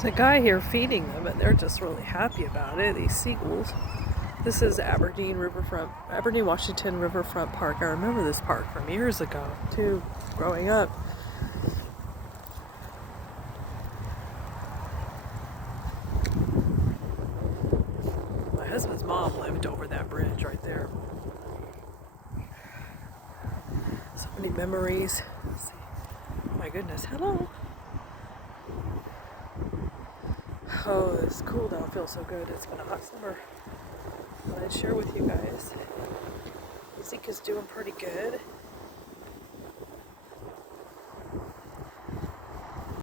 There's a guy here feeding them, and they're just really happy about it, these seagulls. This is Aberdeen Riverfront, Aberdeen, Washington Riverfront Park. I remember this park from years ago, too, growing up. My husband's mom lived over that bridge right there. So many memories. Let's see. Oh my goodness, hello. Oh, this cool down feels so good. It's been a hot summer. I'd share with you guys. Zeke's doing pretty good.